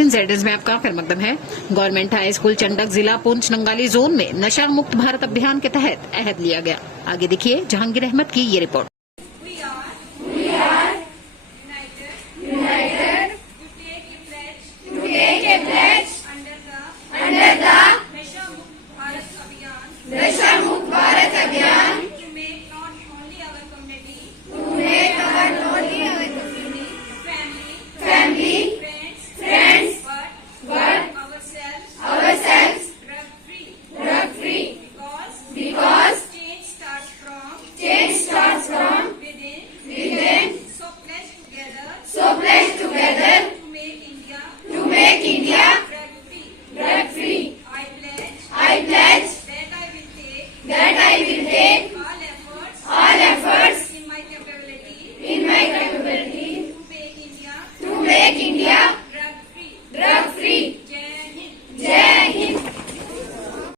Magazine Z में आपका फिर मकदम है। गवर्नमेंट हाई स्कूल चंडक जिला पुंछ नंगाली जोन में नशा मुक्त भारत अभियान के तहत अहद लिया गया। आगे देखिए जहांगीर अहमद की ये रिपोर्ट।